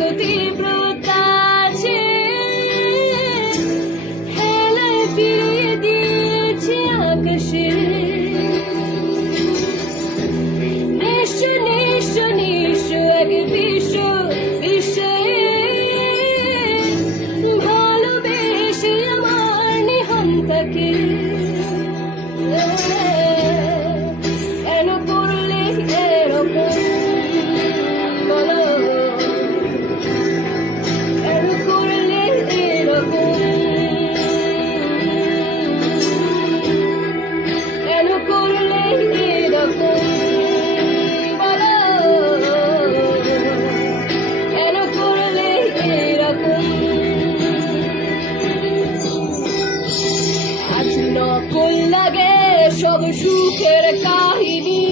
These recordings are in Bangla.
কত তীব্রতা আছে, হেলায় ফিরিয়ে দিয়েছে আকাশে। নিশ্চয় নিশ্চয় নিশ্চয় এক বিশ্ব বিশ্বে ভালোবেসে আমার নিহন্তাকে কেন করলে এরকম, বলো কেন করলে এরকম, কেন করলে এরকম, বলো কেন করলে এরকম। আজ নকল লাগে সব সুখের কাহিনী,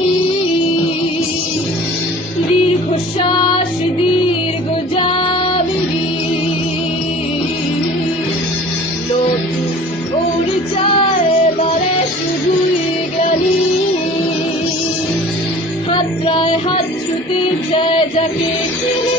দীর্ঘশ্বাস দীর্ঘ জামিনী, নতুন পরিচয় বারে শুধুই জ্ঞানী, হাতটায় হাত ছুতে চায় যাকে চিনি।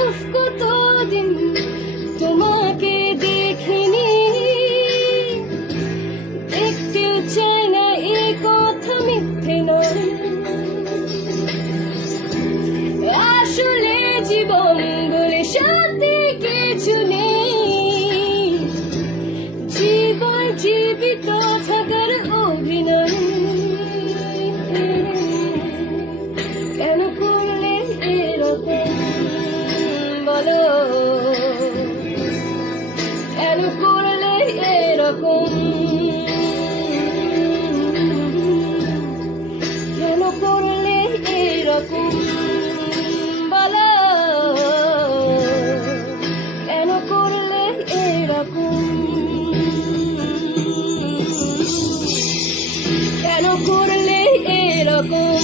উফ কতদিন তোমাকে দেখিনি, দেখতেও চাই না এ কথা মিথ্যে নয়। আসলে জীবন বলে সাথে কিছু নেই, জীবন জীবিত থাকার অভিনয়। কেন করলে এরকম, বলো কেন করলে এরকম, কেন করলে এরকম, বলো কেন করলে এরকম, কেন করলে এরকম।